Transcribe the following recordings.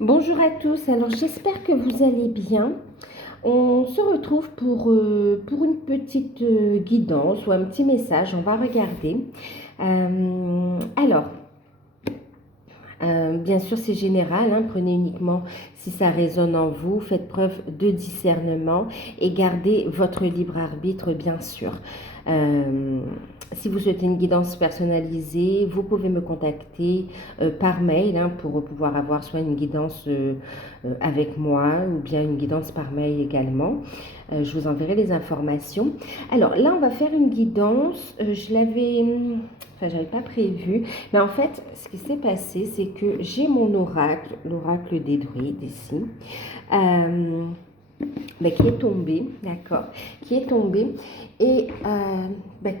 Bonjour à tous, alors j'espère que vous allez bien. On se retrouve pour une petite guidance ou un petit message, on va regarder. Alors, bien sûr c'est général, hein, prenez uniquement si ça résonne en vous, faites preuve de discernement et gardez votre libre arbitre bien sûr. Euh, Si vous souhaitez une guidance personnalisée, vous pouvez me contacter par mail, hein, pour pouvoir avoir soit une guidance avec moi ou bien une guidance par mail également. Je vous enverrai les informations. Alors là, on va faire une guidance. Je l'avais, enfin, j'avais pas prévu, mais en fait, ce qui s'est passé, c'est que j'ai mon oracle, l'oracle des druides ici. Euh, qui est tombé, d'accord, qui est tombé. Et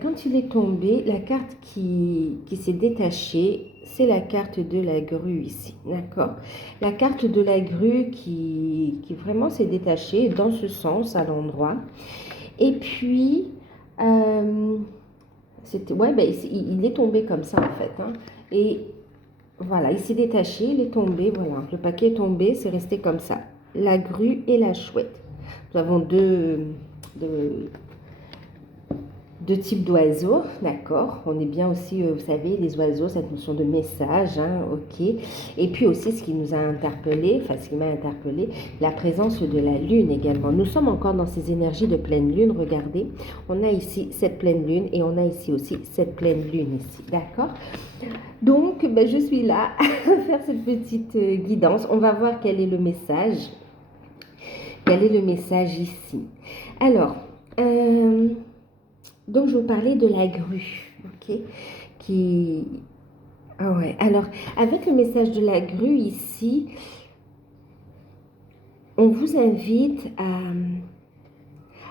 quand il est tombé, la carte qui s'est détachée, c'est la carte de la grue ici, d'accord. La carte de la grue qui vraiment s'est détachée dans ce sens, à l'endroit. Et puis, c'était, ouais, il est tombé comme ça en fait, hein. Et voilà, il s'est détaché, il est tombé, voilà, le paquet est tombé, c'est resté comme ça. La grue et la chouette. Nous avons deux types d'oiseaux, d'accord. On est bien aussi, vous savez, les oiseaux, cette notion de message, hein, ok. Et puis aussi, ce qui nous a interpellé, enfin, ce qui m'a interpellé, la présence de la lune également. Nous sommes encore dans ces énergies de pleine lune, regardez. On a ici cette pleine lune et on a ici aussi cette pleine lune ici, d'accord. Donc, je suis là à faire cette petite guidance. On va voir quel est le message. Quel est le message ici? Alors, donc je vous parlais de la grue, ok? Qui... Ah ouais, alors, avec le message de la grue ici, on vous invite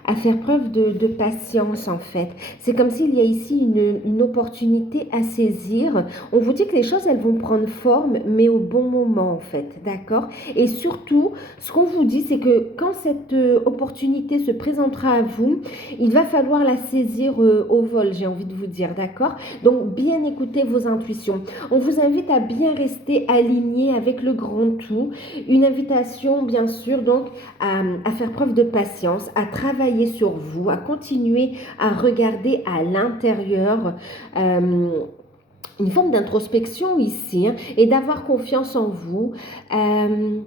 à faire preuve de patience en fait. C'est comme s'il y a ici une opportunité à saisir. On vous dit que les choses, elles vont prendre forme, mais au bon moment en fait, d'accord? Et surtout, ce qu'on vous dit, c'est que quand cette opportunité se présentera à vous, il va falloir la saisir au vol, j'ai envie de vous dire, d'accord? Donc, bien écouter vos intuitions. On vous invite à bien rester aligné avec le grand tout. Une invitation, bien sûr, donc, à faire preuve de patience, à travailler sur vous, à continuer à regarder à l'intérieur, une forme d'introspection ici, hein, et d'avoir confiance en vous. Il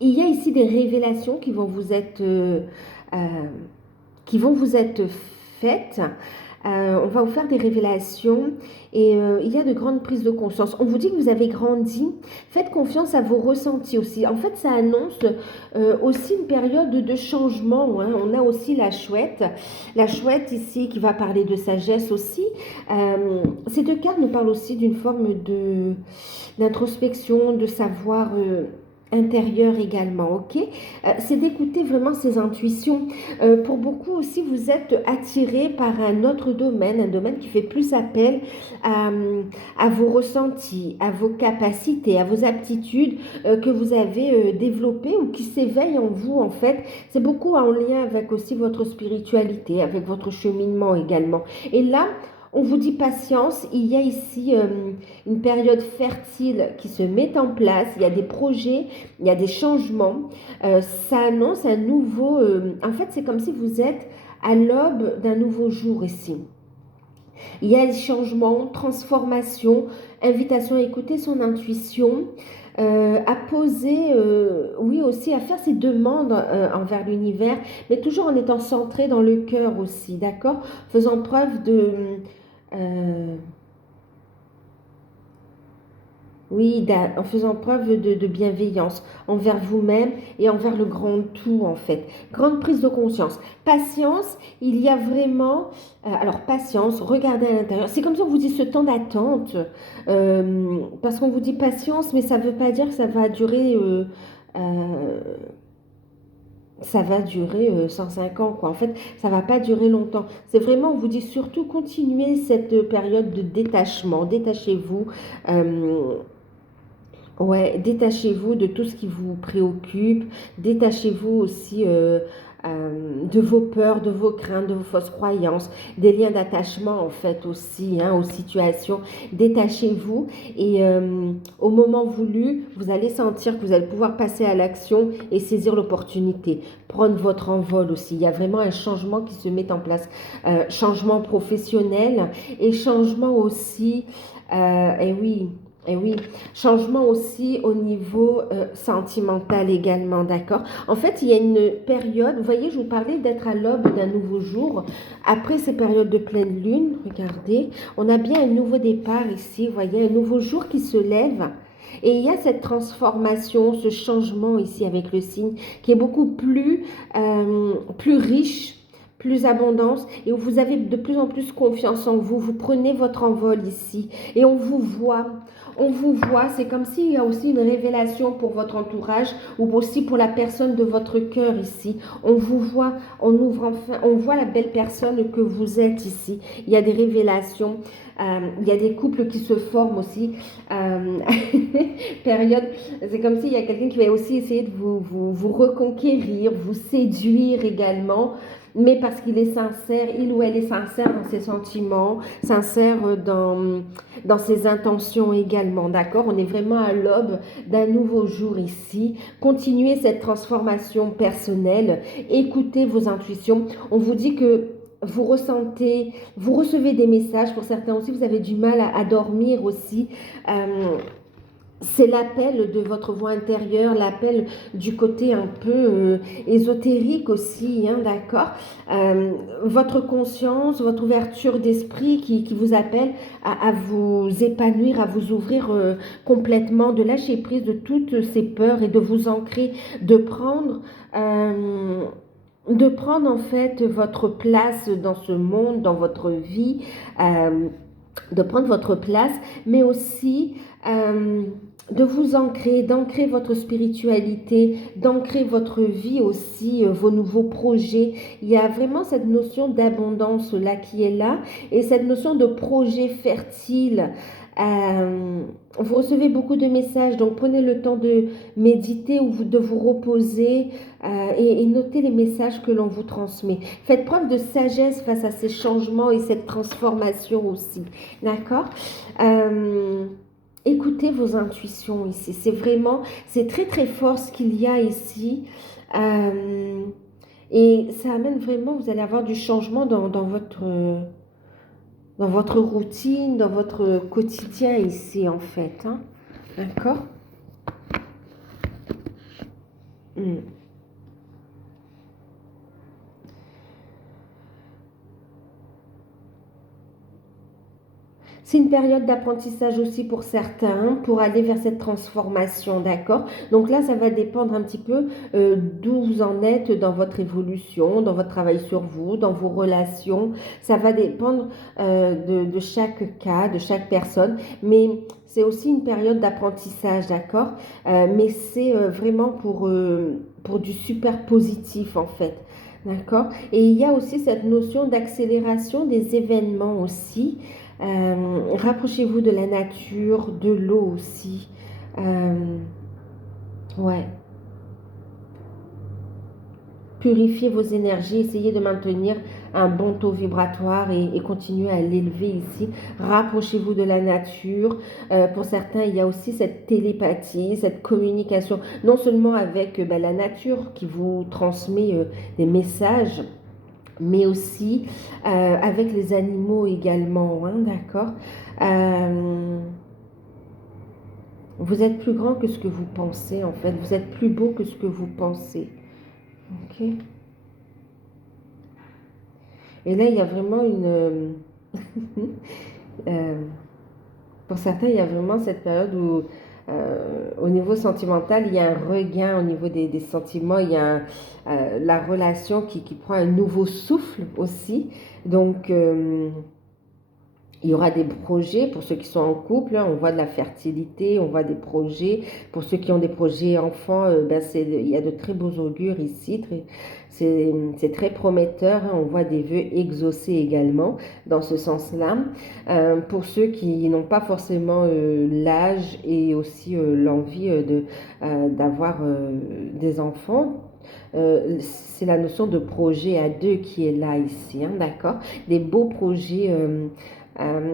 y a ici des révélations euh, qui vont vous être faites. On va vous faire des révélations et il y a de grandes prises de conscience. On vous dit que vous avez grandi. Faites confiance à vos ressentis aussi. En fait, ça annonce aussi une période de changement, hein. On a aussi la chouette. La chouette ici qui va parler de sagesse aussi. Ces deux cartes nous parlent aussi d'une forme d'introspection, de savoir intérieur également, ok. C'est d'écouter vraiment ses intuitions. Pour beaucoup aussi, vous êtes attiré par un autre domaine, un domaine qui fait plus appel à vos ressentis, à vos capacités, à vos aptitudes que vous avez développées ou qui s'éveillent en vous en fait. C'est beaucoup en lien avec aussi votre spiritualité, avec votre cheminement également. Et là, on vous dit patience, il y a ici une période fertile qui se met en place, il y a des projets, il y a des changements, ça annonce un nouveau... en fait, c'est comme si vous êtes à l'aube d'un nouveau jour ici. Il y a des changements, transformations, invitation à écouter son intuition, à poser, oui aussi, à faire ses demandes envers l'univers, mais toujours en étant centré dans le cœur aussi, d'accord? Faisant preuve euh, oui, en faisant preuve de bienveillance envers vous-même et envers le grand tout, en fait. Grande prise de conscience. Patience, il y a vraiment... alors, patience, regardez à l'intérieur. C'est comme ça qu'on vous dit ce temps d'attente. Parce qu'on vous dit patience, mais ça ne veut pas dire que euh, ça va durer 105 ans, quoi. En fait, ça va pas durer longtemps. C'est vraiment, on vous dit surtout, continuez cette période de détachement. Détachez-vous. Ouais, détachez-vous de tout ce qui vous préoccupe, détachez-vous aussi de vos peurs, de vos craintes, de vos fausses croyances, des liens d'attachement en fait aussi, aux situations. Détachez-vous et au moment voulu, vous allez sentir que vous allez pouvoir passer à l'action et saisir l'opportunité, prendre votre envol aussi. Il y a vraiment un changement qui se met en place, changement professionnel et changement aussi, et oui, et oui, changement aussi au niveau sentimental également, d'accord? En fait, il y a une période, vous voyez, je vous parlais d'être à l'aube d'un nouveau jour. Après ces périodes de pleine lune, regardez, on a bien un nouveau départ ici, vous voyez, un nouveau jour qui se lève. Et il y a cette transformation, ce changement ici avec le signe qui est beaucoup plus riche, plus abondance et où vous avez de plus en plus confiance en vous. Vous prenez votre envol ici et on vous voit. On vous voit, c'est comme s'il y a aussi une révélation pour votre entourage ou aussi pour la personne de votre cœur ici. On vous voit, on ouvre enfin, on voit la belle personne que vous êtes ici. Il y a des révélations, il y a des couples qui se forment aussi. Période, c'est comme s'il y a quelqu'un qui va aussi essayer de vous reconquérir, vous séduire également. Mais parce qu'il est sincère, il ou elle est sincère dans ses sentiments, sincère dans ses intentions également, d'accord? On est vraiment à l'aube d'un nouveau jour ici. Continuez cette transformation personnelle, écoutez vos intuitions. On vous dit que vous ressentez, vous recevez des messages, pour certains aussi, vous avez du mal à dormir aussi. C'est l'appel de votre voix intérieure, l'appel du côté un peu ésotérique aussi, d'accord? Votre conscience, votre ouverture d'esprit qui vous appelle à vous épanouir, à vous ouvrir complètement, de lâcher prise de toutes ces peurs et de vous ancrer, euh, de prendre en fait votre place dans ce monde, dans votre vie, de prendre votre place, mais aussi de vous ancrer, d'ancrer votre spiritualité, d'ancrer votre vie aussi, vos nouveaux projets. Il y a vraiment cette notion d'abondance là qui est là et cette notion de projet fertile. Vous recevez beaucoup de messages, donc prenez le temps de méditer ou de vous reposer et notez les messages que l'on vous transmet. Faites preuve de sagesse face à ces changements et cette transformation aussi. D'accord? Écoutez vos intuitions ici. C'est très très fort ce qu'il y a ici. Et ça amène vraiment, vous allez avoir du changement dans votre routine, dans votre quotidien ici en fait. D'accord? C'est une période d'apprentissage aussi pour certains, pour aller vers cette transformation, d'accord? Donc là, ça va dépendre un petit peu d'où vous en êtes dans votre évolution, dans votre travail sur vous, dans vos relations. Ça va dépendre de chaque cas, de chaque personne, mais c'est aussi une période d'apprentissage, d'accord? Mais c'est vraiment pour du super positif, en fait. D'accord? Et il y a aussi cette notion d'accélération des événements aussi. Rapprochez-vous de la nature, de l'eau aussi. Ouais. Purifiez vos énergies, essayez de maintenir un bon taux vibratoire et continuez à l'élever ici. Rapprochez-vous de la nature. Pour certains, il y a aussi cette télépathie, cette communication, non seulement avec la nature qui vous transmet des messages, mais aussi avec les animaux également, d'accord? Vous êtes plus grand que ce que vous pensez, en fait. Vous êtes plus beau que ce que vous pensez. Ok? Et là, il y a vraiment euh, pour certains, il y a vraiment cette période où, au niveau sentimental, il y a un regain au niveau des sentiments. Il y a la relation qui prend un nouveau souffle aussi. Donc, il y aura des projets pour ceux qui sont en couple, on voit de la fertilité, on voit des projets. Pour ceux qui ont des projets enfants, il y a de très beaux augures ici, c'est très prometteur, on voit des vœux exaucés également dans ce sens-là. Pour ceux qui n'ont pas forcément l'âge et aussi l'envie d'avoir des enfants, C'est la notion de projet à deux qui est là ici, hein, d'accord? Des beaux projets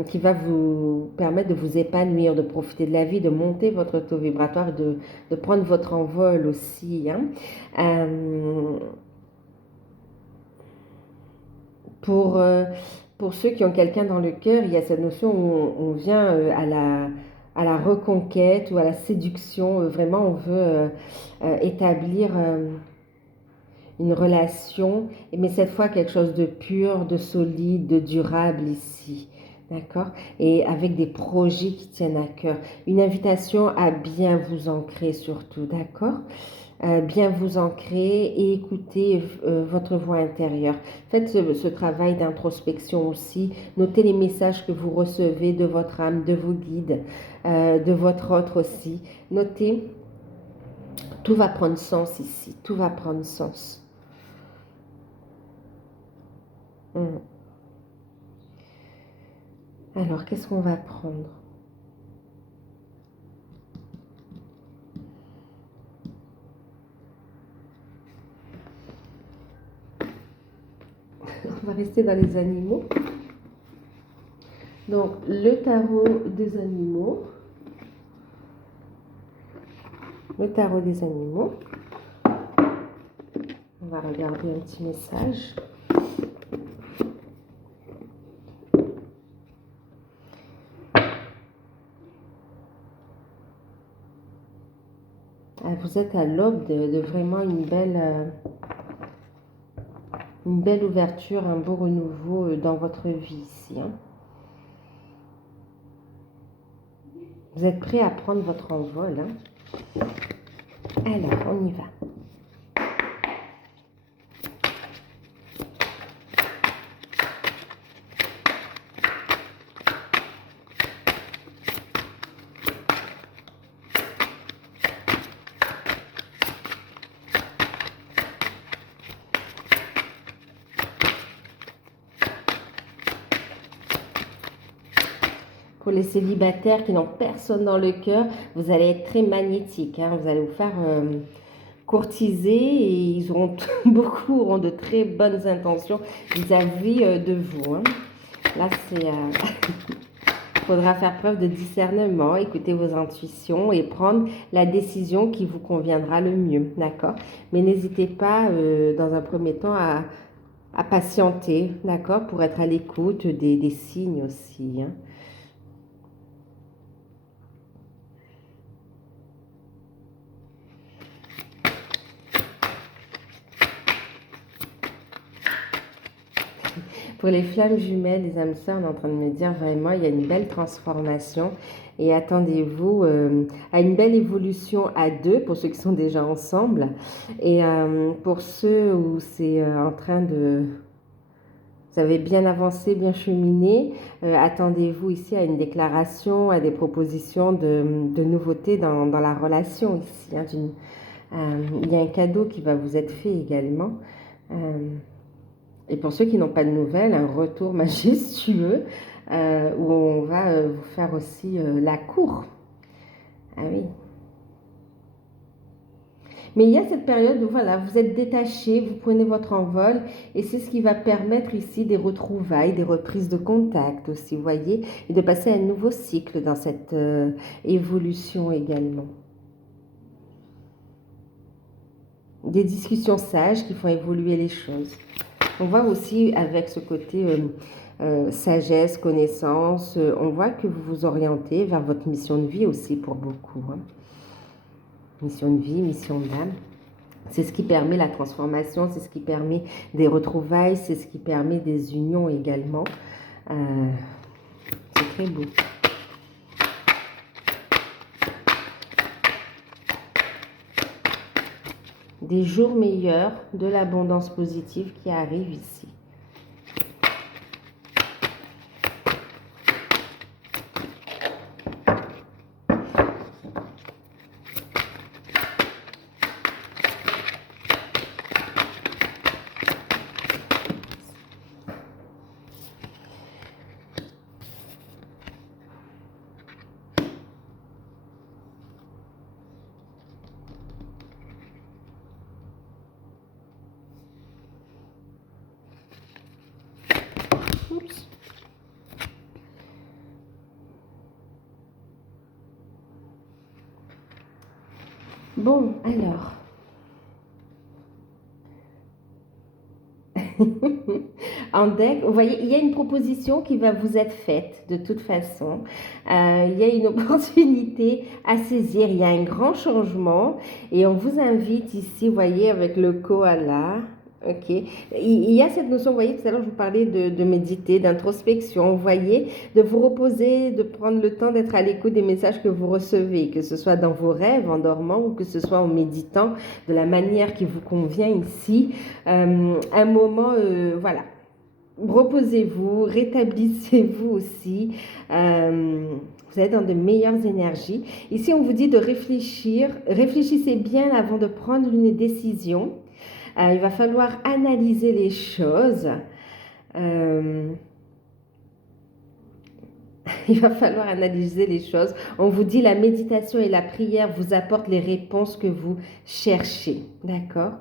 qui va vous permettre de vous épanouir, de profiter de la vie, de monter votre taux vibratoire, de prendre votre envol aussi, hein. Pour, euh, pour ceux qui ont quelqu'un dans le cœur, il y a cette notion où on vient à la reconquête ou à la séduction. Vraiment, on veut établir une relation, mais cette fois quelque chose de pur, de solide, de durable ici. D'accord? Et avec des projets qui tiennent à cœur. Une invitation à bien vous ancrer surtout. D'accord? Bien vous ancrer et écouter votre voix intérieure. Faites ce travail d'introspection aussi. Notez les messages que vous recevez de votre âme, de vos guides, de votre autre aussi. Notez, tout va prendre sens ici. Tout va prendre sens. Alors, qu'est-ce qu'on va prendre? On va rester dans les animaux. Donc, le tarot des animaux. Le tarot des animaux. On va regarder un petit message. Vous êtes à l'aube de vraiment une belle ouverture, un beau renouveau dans votre vie ici, hein. Vous êtes prêt à prendre votre envol, hein. Alors, on y va. Pour les célibataires qui n'ont personne dans le cœur, vous allez être très magnétique, hein. Vous allez vous faire courtiser et ils auront beaucoup auront de très bonnes intentions vis-à-vis de vous, hein. Là, c'est faudra faire preuve de discernement, écouter vos intuitions et prendre la décision qui vous conviendra le mieux, d'accord? Mais n'hésitez pas, dans un premier temps, à patienter, d'accord? Pour être à l'écoute des signes aussi, hein. Pour les flammes jumelles, les âmes sœurs, on est en train de me dire vraiment, il y a une belle transformation et attendez-vous à une belle évolution à deux pour ceux qui sont déjà ensemble et pour ceux où c'est en train de... Vous avez bien avancé, bien cheminé, attendez-vous ici à une déclaration, à des propositions de nouveautés dans la relation ici, hein, il y a un cadeau qui va vous être fait également. Et pour ceux qui n'ont pas de nouvelles, un retour majestueux où on va vous faire aussi la cour. Ah oui. Mais il y a cette période où voilà, vous êtes détaché, vous prenez votre envol et c'est ce qui va permettre ici des retrouvailles, des reprises de contact aussi, vous voyez, et de passer à un nouveau cycle dans cette évolution également. Des discussions sages qui font évoluer les choses. On voit aussi avec ce côté sagesse, connaissance, on voit que vous vous orientez vers votre mission de vie aussi pour beaucoup, hein. Mission de vie, mission d'âme. C'est ce qui permet la transformation, c'est ce qui permet des retrouvailles, c'est ce qui permet des unions également. C'est très beau. Des jours meilleurs, de l'abondance positive qui arrive ici. Bon, alors. En deck, vous voyez, il y a une proposition qui va vous être faite de toute façon. Il y a une opportunité à saisir. Il y a un grand changement et on vous invite ici, vous voyez, avec le koala. Ok. Il y a cette notion, vous voyez, tout à l'heure, je vous parlais de méditer, d'introspection, vous voyez, de vous reposer, de prendre le temps d'être à l'écoute des messages que vous recevez, que ce soit dans vos rêves, en dormant ou que ce soit en méditant, de la manière qui vous convient ici. Un moment, voilà, reposez-vous, rétablissez-vous aussi. Vous êtes dans de meilleures énergies. Ici, on vous dit de réfléchir. Réfléchissez bien avant de prendre une décision. Il va falloir analyser les choses. Euh, il va falloir analyser les choses. On vous dit la méditation et la prière vous apportent les réponses que vous cherchez. D'accord?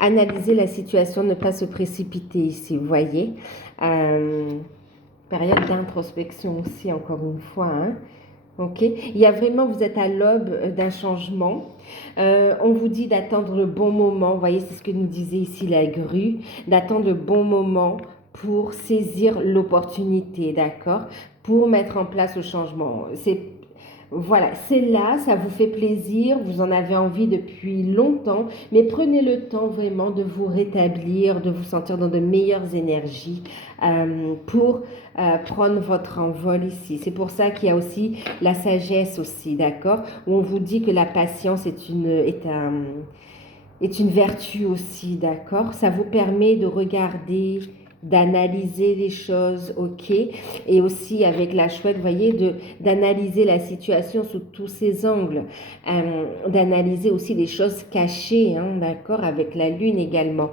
Analyser la situation, ne pas se précipiter ici, vous voyez. Période d'introspection aussi, encore une fois. Hein. Ok, il y a vraiment, vous êtes à l'aube d'un changement. On vous dit d'attendre le bon moment. Vous voyez, c'est ce que nous disait ici la grue, d'attendre le bon moment pour saisir l'opportunité, d'accord, pour mettre en place le changement. Voilà, c'est là, ça vous fait plaisir, vous en avez envie depuis longtemps, mais prenez le temps vraiment de vous rétablir, de vous sentir dans de meilleures énergies pour prendre votre envol ici. C'est pour ça qu'il y a aussi la sagesse aussi, d'accord, où on vous dit que la patience est une vertu aussi, d'accord. Ça vous permet de regarder, d'analyser les choses, ok, et aussi avec la chouette, vous voyez, d'analyser la situation sous tous ses angles, d'analyser aussi les choses cachées, hein, d'accord, avec la lune également.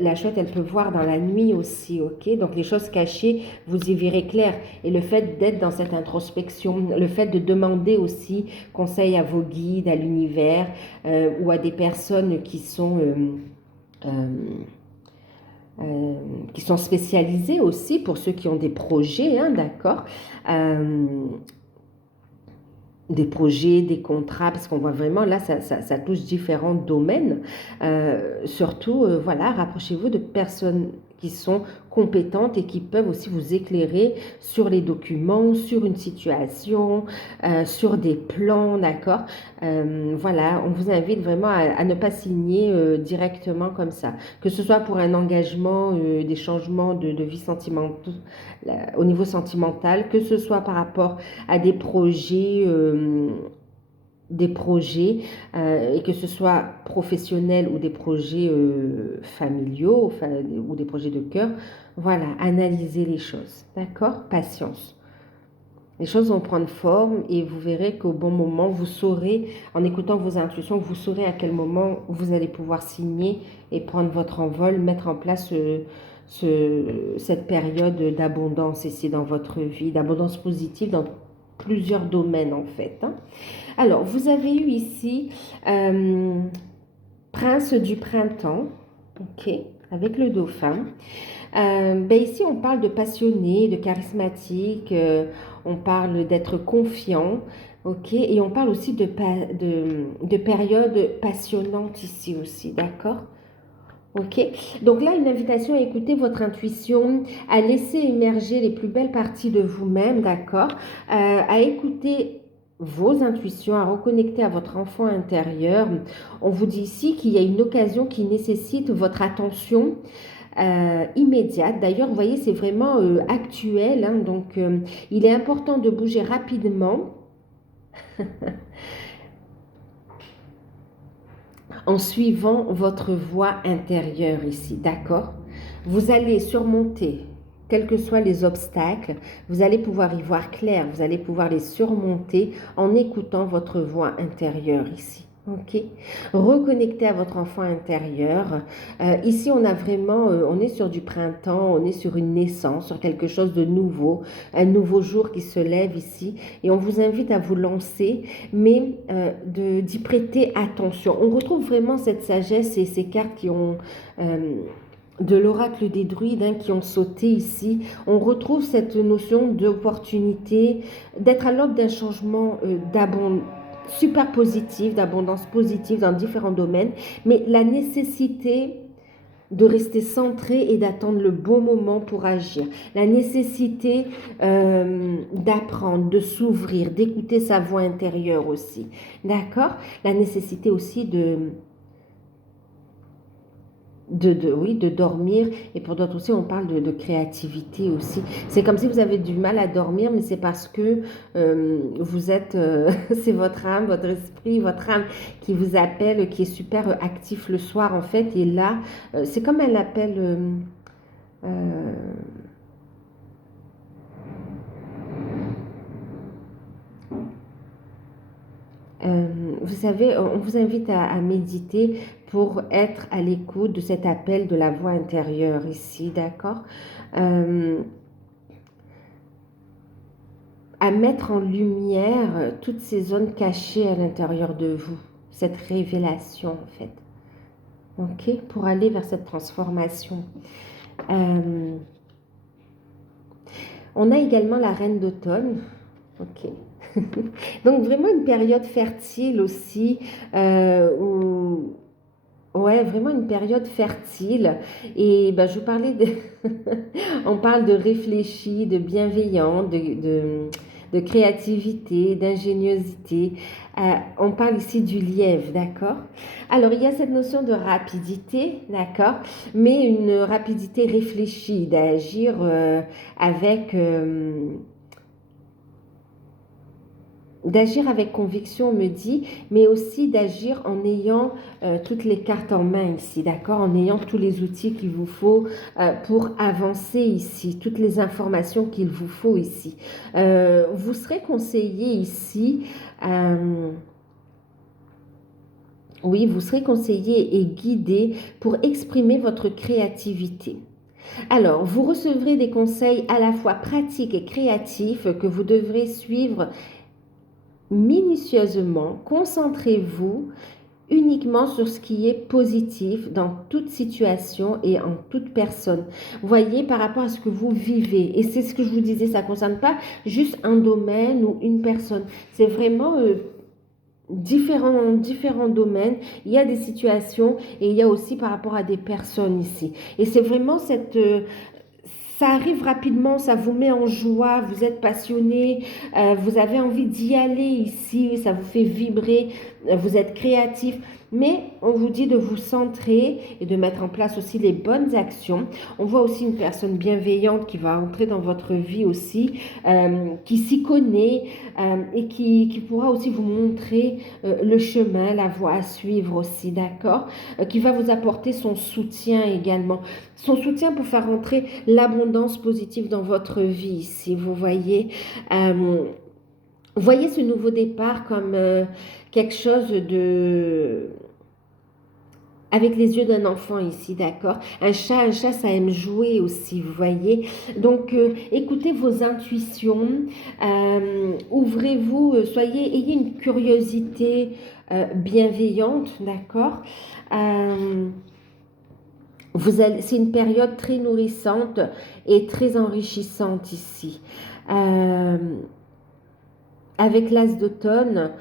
La chouette, elle peut voir dans la nuit aussi, ok, donc les choses cachées, vous y verrez clair, et le fait d'être dans cette introspection, le fait de demander aussi conseil à vos guides, à l'univers, ou à des personnes qui sont spécialisées aussi pour ceux qui ont des projets, hein, d'accord, des projets, des contrats, parce qu'on voit vraiment là, ça touche différents domaines. Surtout, voilà, rapprochez-vous de personnes qui sont compétentes et qui peuvent aussi vous éclairer sur les documents, sur une situation, sur des plans, d'accord. Voilà, on vous invite vraiment à ne pas signer directement comme ça, que ce soit pour un engagement, des changements de vie sentimentale, au niveau sentimental, que ce soit par rapport à des projets et que ce soit professionnels ou des projets familiaux ou des projets de cœur. Voilà, analysez les choses, d'accord? Patience. Les choses vont prendre forme et vous verrez qu'au bon moment, vous saurez, en écoutant vos intuitions, vous saurez à quel moment vous allez pouvoir signer et prendre votre envol, mettre en place cette période d'abondance ici dans votre vie, d'abondance positive dans plusieurs domaines en fait. Hein. Alors, vous avez eu ici Prince du printemps, ok, avec le dauphin. Ben ici, on parle de passionné, de charismatique, on parle d'être confiant, ok, et on parle aussi de périodes passionnantes ici aussi, d'accord? Ok, donc là, une invitation à écouter votre intuition, à laisser émerger les plus belles parties de vous-même, d'accord? À écouter vos intuitions, à reconnecter à votre enfant intérieur. On vous dit ici qu'il y a une occasion qui nécessite votre attention immédiate. D'ailleurs, vous voyez, c'est vraiment actuel, hein, donc il est important de bouger rapidement en suivant votre voie intérieure ici, d'accord? Vous allez surmonter, quels que soient les obstacles, vous allez pouvoir y voir clair, vous allez pouvoir les surmonter en écoutant votre voix intérieure ici. Ok, reconnectez à votre enfant intérieur. Ici, on a vraiment, on est sur du printemps, on est sur une naissance, sur quelque chose de nouveau, un nouveau jour qui se lève ici, et on vous invite à vous lancer, mais d'y prêter attention. On retrouve vraiment cette sagesse et ces cartes qui ont de l'oracle des druides qui ont sauté ici. On retrouve cette notion d'opportunité, d'être à l'aube d'un changement d'abondance super positif, d'abondance positive dans différents domaines, mais la nécessité de rester centré et d'attendre le bon moment pour agir. La nécessité d'apprendre, de s'ouvrir, d'écouter sa voix intérieure aussi. D'accord? La nécessité aussi oui, de dormir. Et pour d'autres aussi, on parle de créativité aussi. C'est comme si vous avez du mal à dormir, mais c'est parce que vous êtes, c'est votre âme, votre esprit, votre âme qui vous appelle, qui est super actif le soir en fait. Et là, c'est comme un appel. Euh, vous savez, on vous invite à méditer pour être à l'écoute de cet appel de la voix intérieure ici, d'accord? Euh, à mettre en lumière toutes ces zones cachées à l'intérieur de vous, cette révélation en fait, ok? Pour aller vers cette transformation. Euh, on a également la reine d'automne, ok? Donc vraiment une période fertile aussi, où ouais, vraiment une période fertile. Et ben, je vous parlais de... On parle de réfléchi, de bienveillant, de créativité, d'ingéniosité. On parle ici du lièvre, d'accord? Alors, il y a cette notion de rapidité, d'accord? Mais une rapidité réfléchie, d'agir avec... d'agir avec conviction, on me dit, mais aussi d'agir en ayant toutes les cartes en main ici, d'accord? En ayant tous les outils qu'il vous faut pour avancer ici, toutes les informations qu'il vous faut ici. Vous serez conseillé ici, oui, vous serez conseillé et guidé pour exprimer votre créativité. Alors, vous recevrez des conseils à la fois pratiques et créatifs que vous devrez suivre minutieusement. Concentrez-vous uniquement sur ce qui est positif dans toute situation et en toute personne. Voyez par rapport à ce que vous vivez. Et c'est ce que je vous disais, ça ne concerne pas juste un domaine ou une personne. C'est vraiment différents domaines. Il y a des situations et il y a aussi par rapport à des personnes ici. Et c'est vraiment cette... ça arrive rapidement, ça vous met en joie, vous êtes passionné, vous avez envie d'y aller ici, ça vous fait vibrer, vous êtes créatif. Mais on vous dit de vous centrer et de mettre en place aussi les bonnes actions. On voit aussi une personne bienveillante qui va entrer dans votre vie aussi, qui s'y connaît et qui pourra aussi vous montrer le chemin, la voie à suivre aussi, d'accord? Qui va vous apporter son soutien également. Son soutien pour faire entrer l'abondance positive dans votre vie, si vous voyez. Voyez ce nouveau départ comme quelque chose de... avec les yeux d'un enfant ici, d'accord? Un chat, ça aime jouer aussi, vous voyez? Donc, écoutez vos intuitions, ouvrez-vous, ayez une curiosité bienveillante, d'accord? C'est une période très nourrissante et très enrichissante ici. Euh, avec l'as d'automne,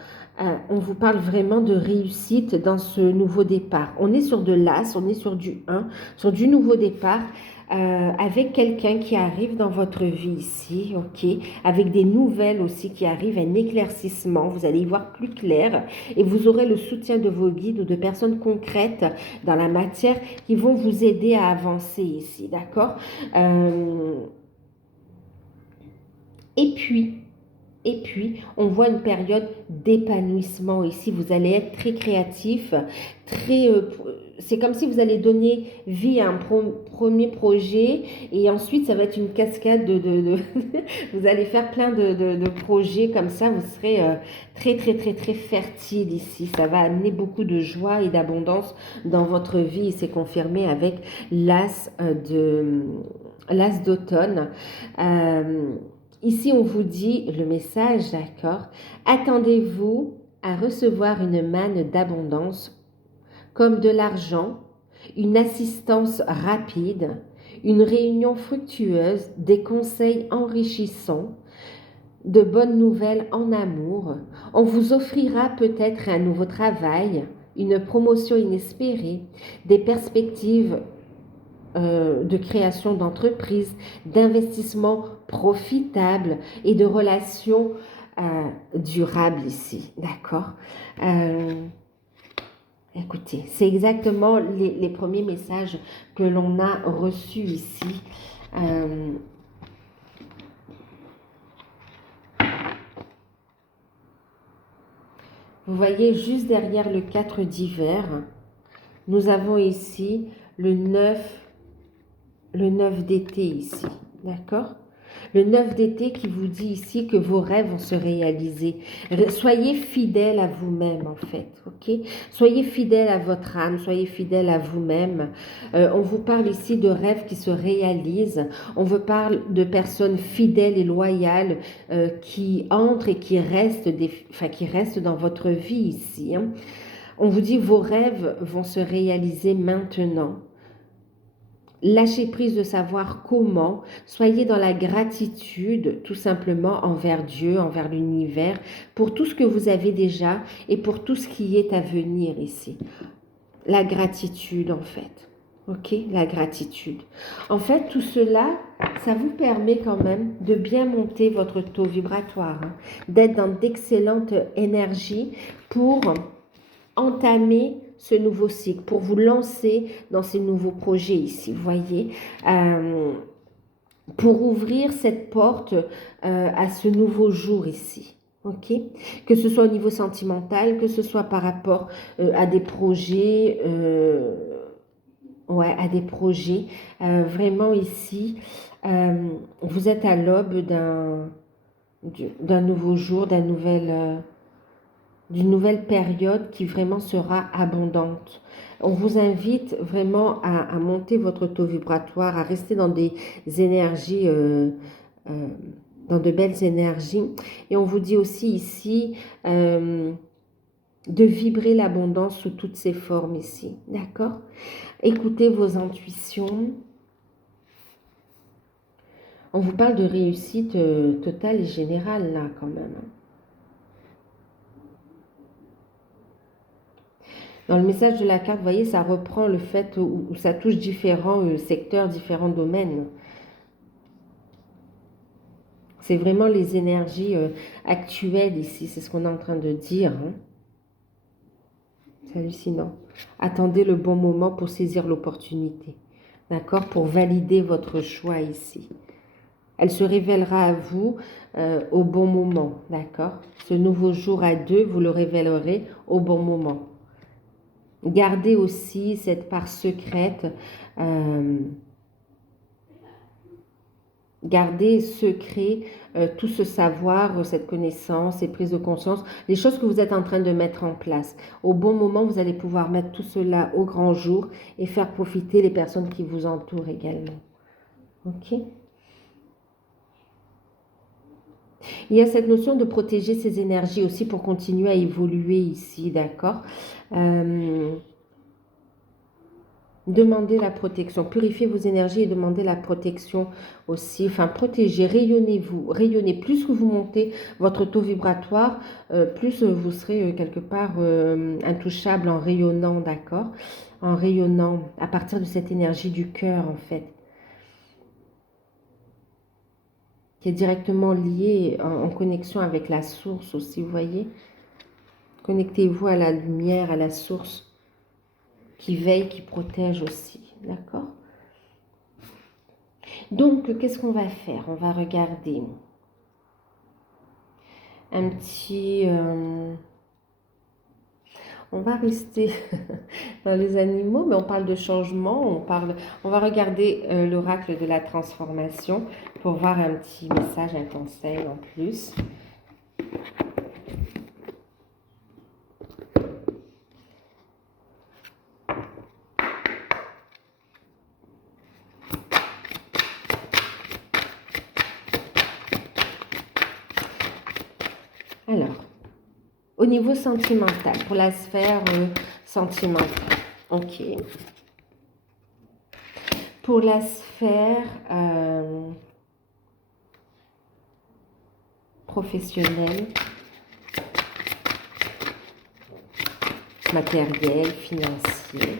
on vous parle vraiment de réussite dans ce nouveau départ. On est sur de l'as, on est sur du 1, sur du nouveau départ, avec quelqu'un qui arrive dans votre vie ici, ok, avec des nouvelles aussi qui arrivent, un éclaircissement, vous allez y voir plus clair et vous aurez le soutien de vos guides ou de personnes concrètes dans la matière qui vont vous aider à avancer ici, d'accord? Et puis, on voit une période d'épanouissement ici. Vous allez être très créatif, très. C'est comme si vous allez donner vie à un premier projet et ensuite ça va être une cascade vous allez faire plein de projets comme ça. Vous serez très, très, très, très fertile ici. Ça va amener beaucoup de joie et d'abondance dans votre vie et c'est confirmé avec l'as d'automne. Ici, on vous dit le message, d'accord? Attendez-vous à recevoir une manne d'abondance, comme de l'argent, une assistance rapide, une réunion fructueuse, des conseils enrichissants, de bonnes nouvelles en amour. On vous offrira peut-être un nouveau travail, une promotion inespérée, des perspectives de création d'entreprise, d'investissement profitable et de relations durables ici. D'accord. Écoutez, c'est exactement les premiers messages que l'on a reçus ici. Vous voyez, juste derrière le 4 d'hiver, nous avons ici le 9 d'été ici, d'accord? Le 9 d'été qui vous dit ici que vos rêves vont se réaliser. Soyez fidèle à vous-même en fait, ok? Soyez fidèle à votre âme, soyez fidèle à vous-même. On vous parle ici de rêves qui se réalisent. On vous parle de personnes fidèles et loyales qui entrent et qui restent, qui restent dans votre vie ici. Hein. On vous dit vos rêves vont se réaliser maintenant. Lâchez prise de savoir comment, soyez dans la gratitude tout simplement envers Dieu, envers l'univers, pour tout ce que vous avez déjà et pour tout ce qui est à venir ici. La gratitude en fait, ok? La gratitude. En fait, tout cela, ça vous permet quand même de bien monter votre taux vibratoire, hein, d'être dans d'excellentes énergies pour entamer ce nouveau cycle, pour vous lancer dans ces nouveaux projets ici, vous voyez, pour ouvrir cette porte à ce nouveau jour ici. Ok, que ce soit au niveau sentimental, que ce soit par rapport à des projets, ouais, à des projets. Vraiment ici, vous êtes à l'aube d'un nouveau jour, d'une nouvelle période qui vraiment sera abondante. On vous invite vraiment à monter votre taux vibratoire, à rester dans des énergies, dans de belles énergies. Et on vous dit aussi ici de vibrer l'abondance sous toutes ses formes ici. D'accord? Écoutez vos intuitions. On vous parle de réussite totale et générale là quand même. Dans le message de la carte, vous voyez, ça reprend le fait où ça touche différents secteurs, différents domaines. C'est vraiment les énergies actuelles ici, c'est ce qu'on est en train de dire. Hein. C'est hallucinant. Attendez le bon moment pour saisir l'opportunité, d'accord? Pour valider votre choix ici. Elle se révélera à vous au bon moment, d'accord? Ce nouveau jour à deux, vous le révélerez au bon moment. Gardez aussi cette part secrète. Gardez secret tout ce savoir, cette connaissance, cette prise de conscience, les choses que vous êtes en train de mettre en place. Au bon moment, vous allez pouvoir mettre tout cela au grand jour et faire profiter les personnes qui vous entourent également. Ok? Il y a cette notion de protéger ses énergies aussi pour continuer à évoluer ici, d'accord? Demandez la protection, purifiez vos énergies et demandez la protection aussi, enfin protégez, rayonnez-vous, rayonnez, plus que vous montez votre taux vibratoire, plus vous serez quelque part intouchable en rayonnant, d'accord? En rayonnant à partir de cette énergie du cœur en fait, qui est directement liée en connexion avec la source aussi, vous voyez? Connectez-vous à la lumière, à la source qui veille, qui protège aussi, d'accord? Donc, qu'est-ce qu'on va faire? On va regarder un petit... on va rester dans les animaux, mais on parle de changement, on va regarder l'oracle de la transformation pour voir un petit message, un conseil en plus. Alors, au niveau sentimental, pour la sphère sentimentale, ok. pour la sphère professionnelle, matérielle, financière.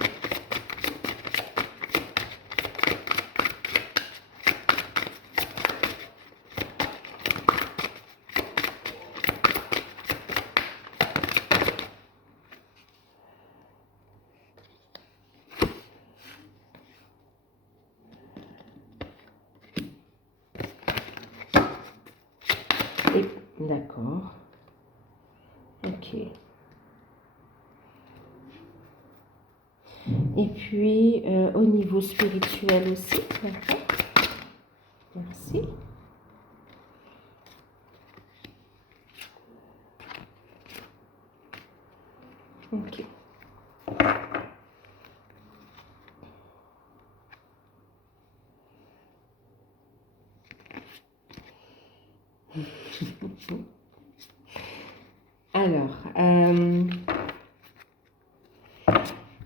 D'accord. Ok. Et puis, au niveau spirituel aussi, d'accord. Merci. Ok. Alors,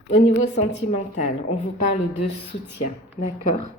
au niveau sentimental, on vous parle de soutien, d'accord?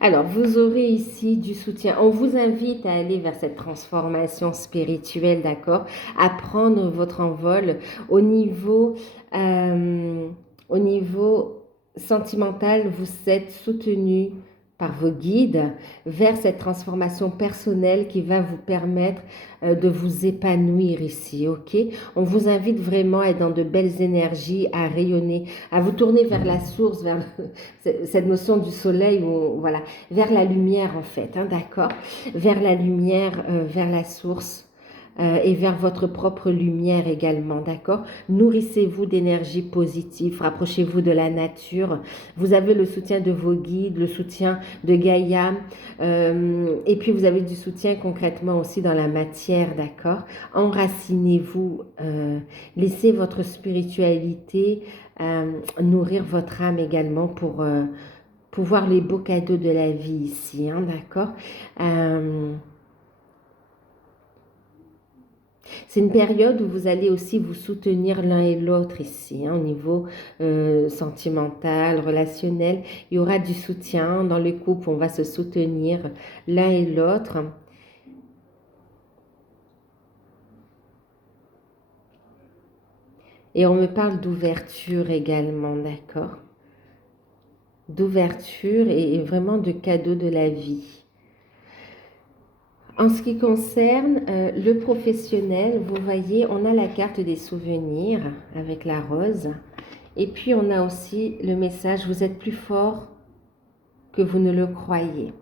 Alors, vous aurez ici du soutien. On vous invite à aller vers cette transformation spirituelle, d'accord? À prendre votre envol au euh, au niveau sentimental. Vous êtes soutenu par vos guides vers cette transformation personnelle qui va vous permettre de vous épanouir ici, ok? On vous invite vraiment à être dans de belles énergies, à rayonner, à vous tourner vers la source, vers cette notion du soleil, voilà, vers la lumière en fait, hein, d'accord? Vers la lumière, vers la source. Et vers votre propre lumière également, d'accord? Nourrissez-vous d'énergie positive, rapprochez-vous de la nature. Vous avez le soutien de vos guides, le soutien de Gaïa, et puis vous avez du soutien concrètement aussi dans la matière, d'accord? Enracinez-vous, laissez votre spiritualité nourrir votre âme également pour voir les beaux cadeaux de la vie ici, hein, d'accord? C'est une période où vous allez aussi vous soutenir l'un et l'autre ici, hein, au niveau sentimental, relationnel. Il y aura du soutien dans le couple, on va se soutenir l'un et l'autre. Et on me parle d'ouverture également, d'accord? D'ouverture et vraiment de cadeaux de la vie. En ce qui concerne le professionnel, vous voyez, on a la carte des souvenirs avec la rose. Et puis on a aussi le message, vous êtes plus fort que vous ne le croyez.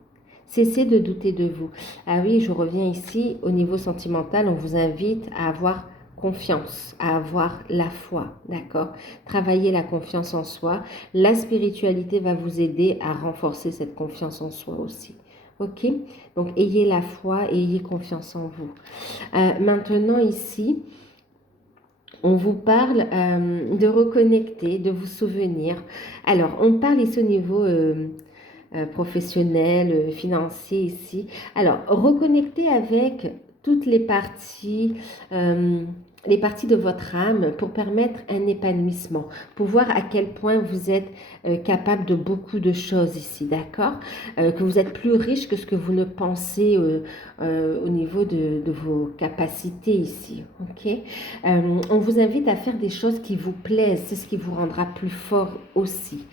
Cessez de douter de vous. Ah oui, je reviens ici au niveau sentimental, on vous invite à avoir confiance, à avoir la foi, d'accord? Travaillez la confiance en soi. La spiritualité va vous aider à renforcer cette confiance en soi aussi. Ok? Donc ayez la foi et ayez confiance en vous. Maintenant ici, on vous parle de reconnecter, de vous souvenir. Alors, on parle ici au niveau professionnel, financier ici. Alors, reconnecter avec toutes les parties de votre âme pour permettre un épanouissement, pour voir à quel point vous êtes capable de beaucoup de choses ici, d'accord? Que vous êtes plus riche que ce que vous ne pensez au niveau de vos capacités ici, ok? On vous invite à faire des choses qui vous plaisent, c'est ce qui vous rendra plus fort aussi.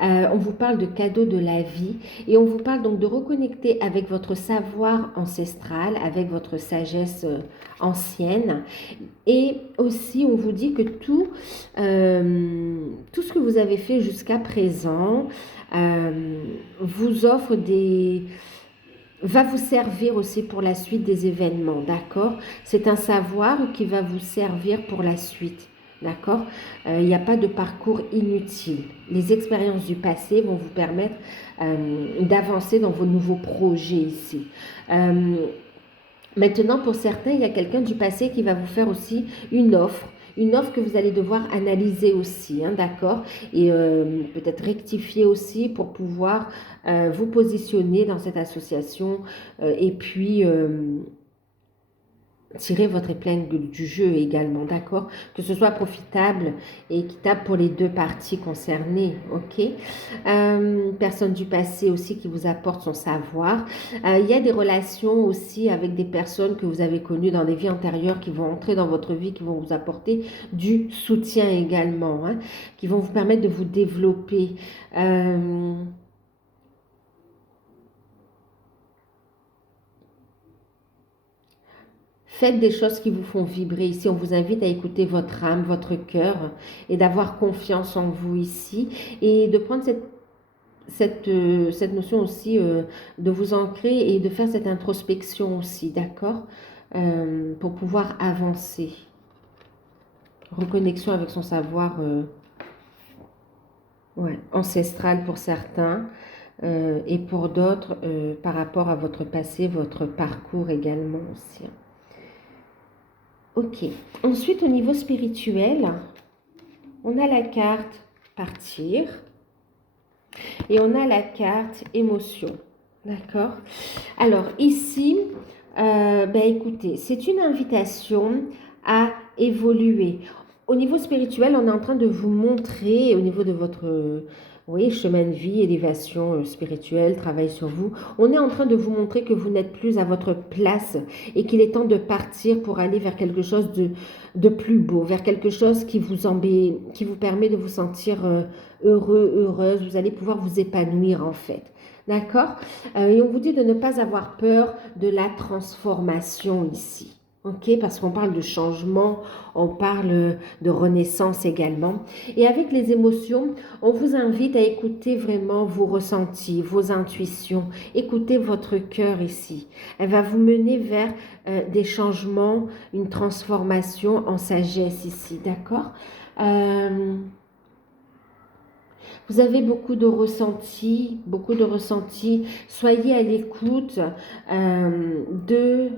On vous parle de cadeaux de la vie et on vous parle donc de reconnecter avec votre savoir ancestral, avec votre sagesse ancienne. Et aussi, on vous dit que tout ce que vous avez fait jusqu'à présent vous offre va vous servir aussi pour la suite des événements, d'accord? C'est un savoir qui va vous servir pour la suite. D'accord? Il n'y a pas de parcours inutile. Les expériences du passé vont vous permettre d'avancer dans vos nouveaux projets ici. Maintenant, pour certains, il y a quelqu'un du passé qui va vous faire aussi une offre que vous allez devoir analyser aussi, hein, d'accord? Et peut-être rectifier aussi pour pouvoir vous positionner dans cette association et puis tirer votre épingle du jeu également, d'accord? Que ce soit profitable et équitable pour les deux parties concernées, ok? Personne du passé aussi qui vous apporte son savoir. Il y a des relations aussi avec des personnes que vous avez connues dans des vies antérieures qui vont entrer dans votre vie, qui vont vous apporter du soutien également, hein, qui vont vous permettre de vous développer. Faites des choses qui vous font vibrer ici. On vous invite à écouter votre âme, votre cœur et d'avoir confiance en vous ici et de prendre cette notion aussi de vous ancrer et de faire cette introspection aussi, d'accord? Pour pouvoir avancer. Reconnexion avec son savoir ouais, ancestral pour certains et pour d'autres par rapport à votre passé, votre parcours également aussi. Ok. Ensuite, au niveau spirituel, on a la carte partir et on a la carte émotion. D'accord? Alors, ici, écoutez, c'est une invitation à évoluer. Au niveau spirituel, on est en train de vous montrer, au niveau de votre oui, chemin de vie, élévation spirituelle, travail sur vous, on est en train de vous montrer que vous n'êtes plus à votre place et qu'il est temps de partir pour aller vers quelque chose de plus beau, vers quelque chose qui qui vous permet de vous sentir heureux, heureuse. Vous allez pouvoir vous épanouir en fait. D'accord? Et on vous dit de ne pas avoir peur de la transformation ici. Ok, parce qu'on parle de changement, on parle de renaissance également. Et avec les émotions, on vous invite à écouter vraiment vos ressentis, vos intuitions. Écoutez votre cœur ici. Elle va vous mener vers des changements, une transformation en sagesse ici, d'accord? Vous avez beaucoup de ressentis, beaucoup de ressentis. Soyez à l'écoute de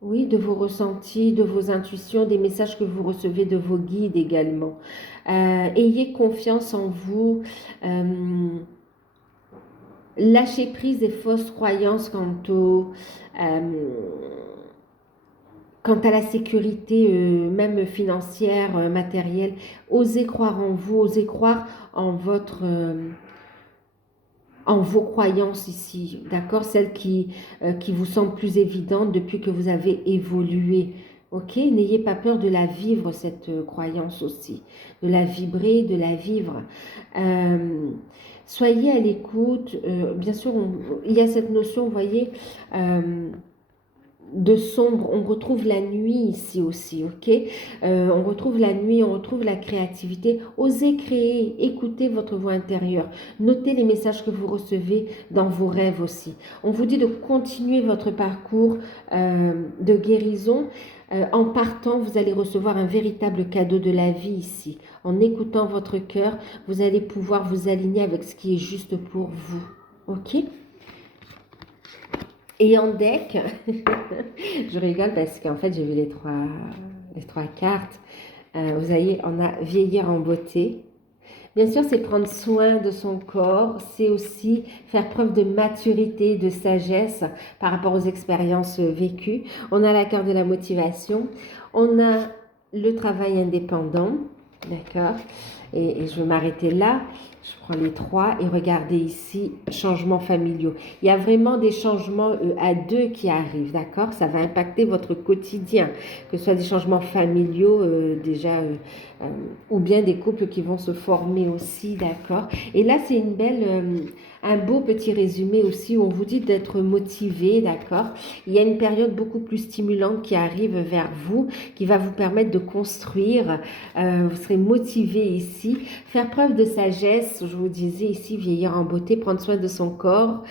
oui, de vos ressentis, de vos intuitions, des messages que vous recevez de vos guides également. Ayez confiance en vous. Lâchez prise des fausses croyances quant à la sécurité, même financière, matérielle. Osez croire en vous, osez croire en en vos croyances ici, d'accord? Celles qui vous semblent plus évidentes depuis que vous avez évolué. Ok? N'ayez pas peur de la vivre, cette croyance aussi. De la vibrer, de la vivre. Soyez à l'écoute. Bien sûr, il y a cette notion, vous voyez, de sombre, on retrouve la nuit ici aussi, ok? On retrouve la nuit, on retrouve la créativité. Osez créer, écoutez votre voix intérieure. Notez les messages que vous recevez dans vos rêves aussi. On vous dit de continuer votre parcours de guérison. En partant, vous allez recevoir un véritable cadeau de la vie ici. En écoutant votre cœur, vous allez pouvoir vous aligner avec ce qui est juste pour vous, ok? Et en deck, je rigole parce qu'en fait, j'ai vu les trois cartes. Vous voyez, on a vieillir en beauté. Bien sûr, c'est prendre soin de son corps, c'est aussi faire preuve de maturité, de sagesse par rapport aux expériences vécues. On a la carte de la motivation, on a le travail indépendant, d'accord? Et je vais m'arrêter là. Je prends les trois et regardez ici, changements familiaux. Il y a vraiment des changements à deux qui arrivent, d'accord? Ça va impacter votre quotidien, que ce soit des changements familiaux ou bien des couples qui vont se former aussi, d'accord? Et là, c'est un beau petit résumé aussi où on vous dit d'être motivé, d'accord? Il y a une période beaucoup plus stimulante qui arrive vers vous, qui va vous permettre de construire. Vous serez motivé ici. Faire preuve de sagesse, je vous disais ici, vieillir en beauté, prendre soin de son corps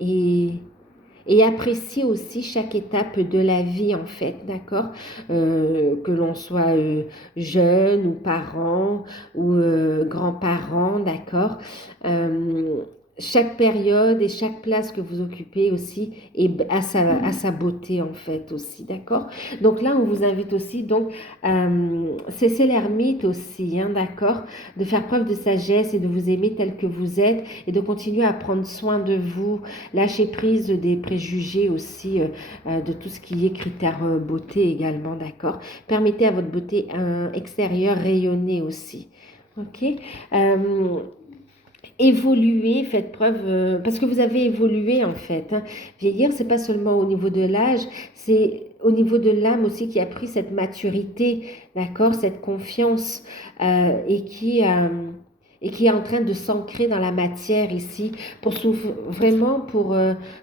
et apprécier aussi chaque étape de la vie en fait, d'accord? Que l'on soit jeune ou parent ou grands-parents, d'accord? chaque période et chaque place que vous occupez aussi a sa beauté en fait aussi, d'accord? Donc là, on vous invite aussi, donc, cesser l'ermite aussi, hein, d'accord? De faire preuve de sagesse et de vous aimer tel que vous êtes et de continuer à prendre soin de vous, lâcher prise des préjugés aussi, de tout ce qui est critères beauté également, d'accord? Permettez à votre beauté extérieure rayonner aussi, ok? Euh, Évoluer, faites preuve, parce que vous avez évolué en fait, hein. Vieillir, c'est pas seulement au niveau de l'âge, c'est au niveau de l'âme aussi qui a pris cette maturité, d'accord, cette confiance et qui est en train de s'ancrer dans la matière ici pour vraiment pour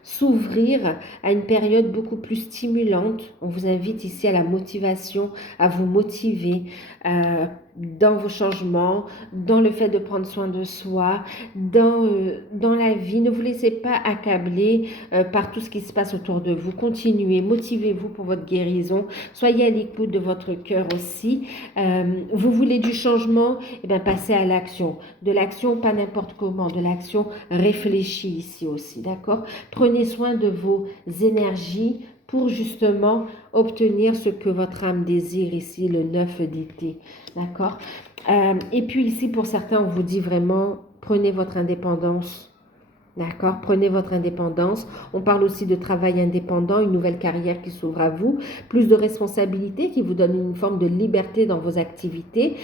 s'ouvrir à une période beaucoup plus stimulante. On vous invite ici à la motivation, à vous motiver dans vos changements, dans le fait de prendre soin de soi, dans la vie. Ne vous laissez pas accabler par tout ce qui se passe autour de vous. Continuez, motivez-vous pour votre guérison. Soyez à l'écoute de votre cœur aussi. Vous voulez du changement? Eh bien, passez à l'action. De l'action, pas n'importe comment, de l'action réfléchie ici aussi, d'accord? Prenez soin de vos énergies pour justement obtenir ce que votre âme désire ici, le 9 d'été, d'accord? Et puis ici, pour certains, on vous dit vraiment, prenez votre indépendance. D'accord? Prenez votre indépendance. On parle aussi de travail indépendant, une nouvelle carrière qui s'ouvre à vous, plus de responsabilités qui vous donne une forme de liberté dans vos activités.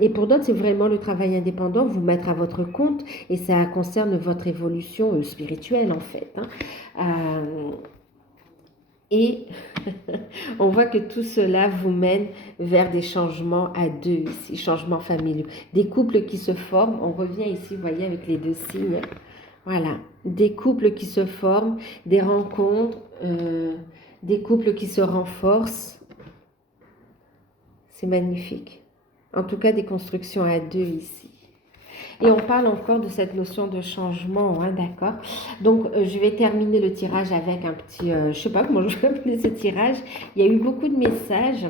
Et pour d'autres, c'est vraiment le travail indépendant, vous mettre à votre compte et ça concerne votre évolution spirituelle en fait, hein. Euh, et on voit que tout cela vous mène vers des changements à deux ici, changements familiaux. Des couples qui se forment, on revient ici, vous voyez, avec les deux signes. Voilà, des couples qui se forment, des rencontres, des couples qui se renforcent. C'est magnifique. En tout cas, des constructions à deux ici. Et on parle encore de cette notion de changement, hein, d'accord? Donc, je vais terminer le tirage avec un petit, je ne sais pas comment je vais appeler ce tirage. Il y a eu beaucoup de messages.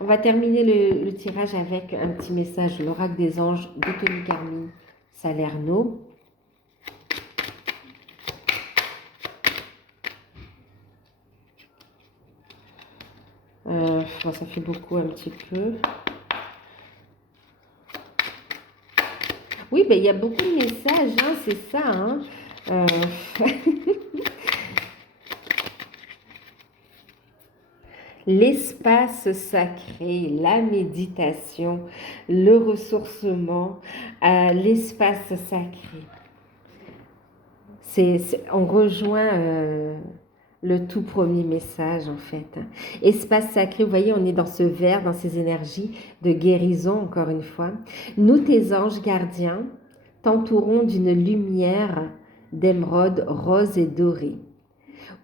On va terminer le tirage avec un petit message de l'oracle des anges de Tony Carmine Salerno. Bon, ça fait beaucoup un petit peu. Oui, ben, il y a beaucoup de messages, hein, c'est ça, hein. L'espace sacré, la méditation, le ressourcement, l'espace sacré. On rejoint le tout premier message en fait. Espace sacré, vous voyez, on est dans ce vert, dans ces énergies de guérison, encore une fois. Nous, tes anges gardiens, t'entourons d'une lumière d'émeraude rose et dorée.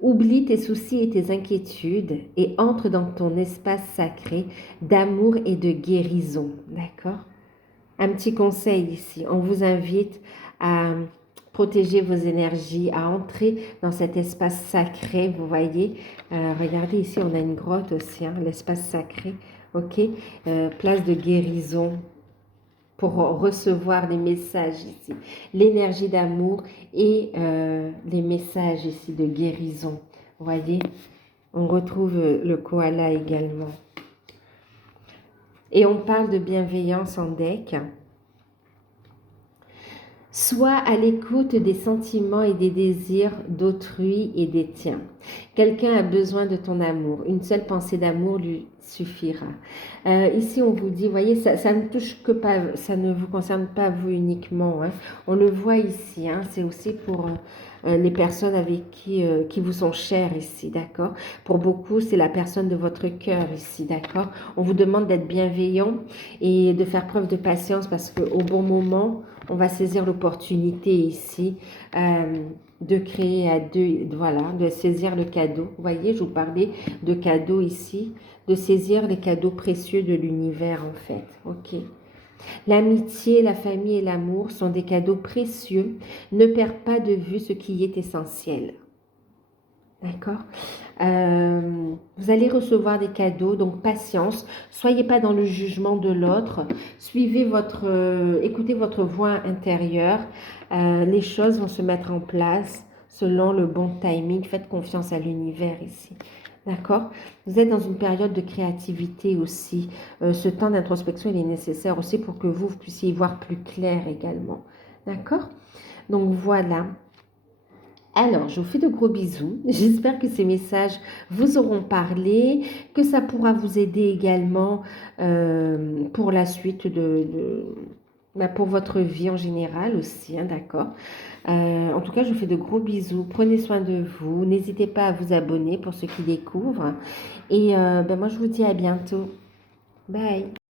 Oublie tes soucis et tes inquiétudes et entre dans ton espace sacré d'amour et de guérison. D'accord? Un petit conseil ici, on vous invite à protéger vos énergies, à entrer dans cet espace sacré, vous voyez. Regardez ici, on a une grotte aussi, hein, l'espace sacré, ok. Place de guérison pour recevoir les messages ici, l'énergie d'amour et les messages ici de guérison, vous voyez. On retrouve le koala également. Et on parle de bienveillance en deck. Sois à l'écoute des sentiments et des désirs d'autrui et des tiens. Quelqu'un a besoin de ton amour. Une seule pensée d'amour lui suffira. Ici, on vous dit, voyez, ça ne touche que pas, ça ne vous concerne pas vous uniquement, hein. On le voit ici, hein, c'est aussi pour les personnes avec qui vous sont chères ici, d'accord? Pour beaucoup, c'est la personne de votre cœur ici, d'accord? On vous demande d'être bienveillant et de faire preuve de patience parce qu'au bon moment, on va saisir l'opportunité ici de créer à deux, voilà, de saisir le cadeau. Vous voyez, je vous parlais de cadeaux ici, de saisir les cadeaux précieux de l'univers en fait, ok? L'amitié, la famille et l'amour sont des cadeaux précieux. Ne perds pas de vue ce qui est essentiel. D'accord? Vous allez recevoir des cadeaux, donc patience. Soyez pas dans le jugement de l'autre. Suivez écoutez votre voix intérieure. Les choses vont se mettre en place selon le bon timing. Faites confiance à l'univers ici. D'accord? Vous êtes dans une période de créativité aussi. Ce temps d'introspection, il est nécessaire aussi pour que vous puissiez y voir plus clair également. D'accord? Donc voilà. Alors, je vous fais de gros bisous. J'espère que ces messages vous auront parlé, que ça pourra vous aider également pour la suite pour votre vie en général aussi, hein, d'accord? En tout cas, je vous fais de gros bisous. Prenez soin de vous. N'hésitez pas à vous abonner pour ceux qui découvrent. Et moi, je vous dis à bientôt. Bye.